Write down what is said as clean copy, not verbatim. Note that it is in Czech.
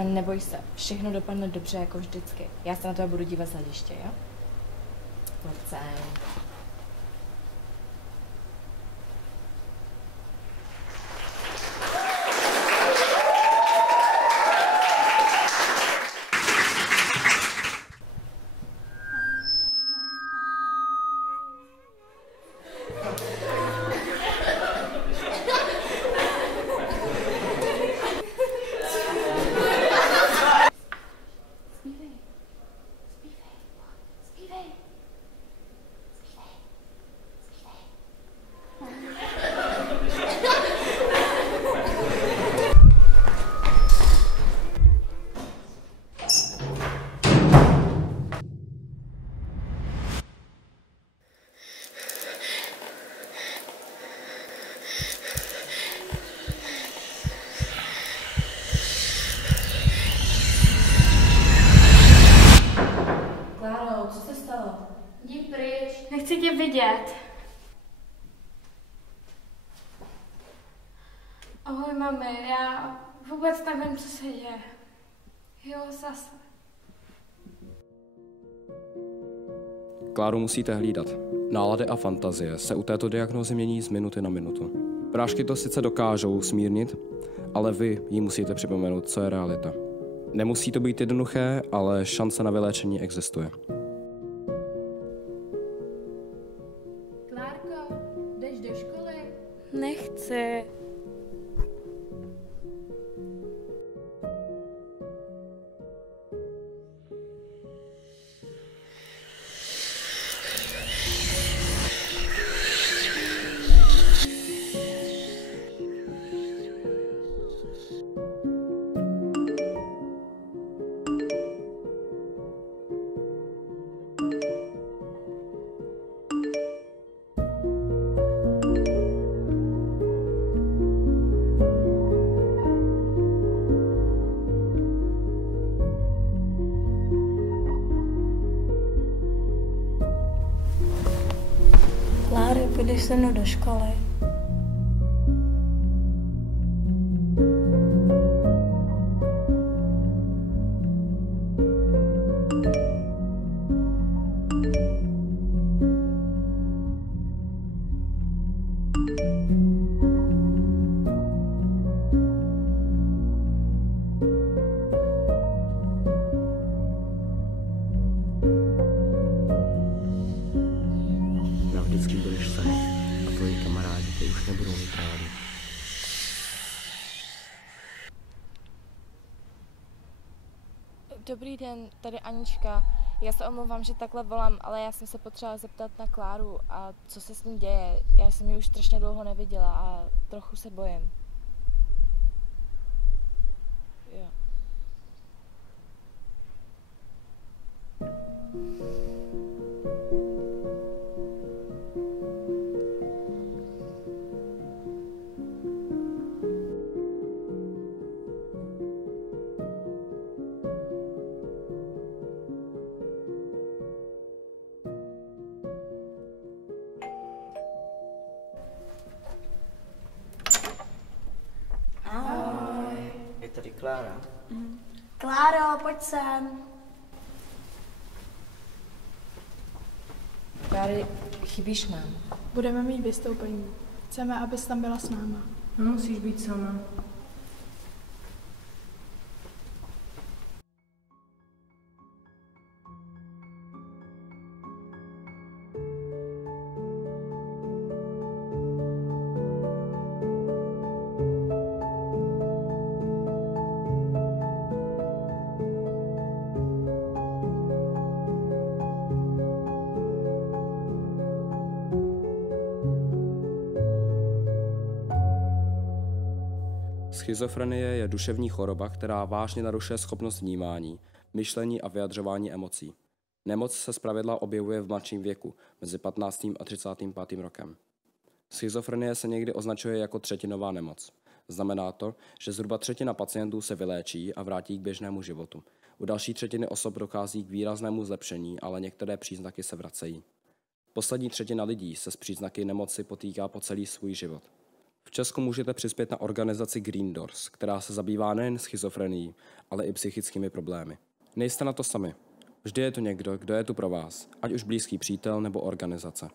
Ale neboj se, všechno dopadne dobře jako vždycky. Já se na to budu dívat z hlediště, jo? Pojď sem. Co se stalo? Jdi pryč, nechci tě vidět. Ahoj mami, já vůbec nevím, co se děje. Jo, zase. Kláru musíte hlídat. Nálady a fantazie se u této diagnózy mění z minuty na minutu. Prášky to sice dokážou smírnit, ale vy jí musíte připomenout, co je realita. Nemusí to být jednoduché, ale šance na vyléčení existuje. Klárko, jdeš do školy? Nechci. Kláry, půjdeš se mnou do školy? Navždycky budeš sen a tvoji kamarádi tě už nebudou mít rádi. Dobrý den, tady Anička. Já se omlouvám, že takhle volám, ale já jsem se potřebovala zeptat na Kláru a co se s ní děje. Já jsem ji už strašně dlouho neviděla a trochu se bojím. Jo. Ahoj. Je tady Klára. Kláro, pojď sem. Kláry, chybíš nám. Budeme mít vystoupení. Chceme, abys tam byla s náma. Musíš být sama. Schizofrenie je duševní choroba, která vážně narušuje schopnost vnímání, myšlení a vyjadřování emocí. Nemoc se zpravidla objevuje v mladším věku, mezi 15. a 35. rokem. Schizofrenie se někdy označuje jako třetinová nemoc. Znamená to, že zhruba třetina pacientů se vyléčí a vrátí k běžnému životu. U další třetiny osob dochází k výraznému zlepšení, ale některé příznaky se vracejí. Poslední třetina lidí se s příznaky nemoci potýká po celý svůj život. V Česku můžete přispět na organizaci Green Doors, která se zabývá nejen schizofrenií, ale i psychickými problémy. Nejste na to sami. Vždy je tu někdo, kdo je tu pro vás, ať už blízký přítel nebo organizace.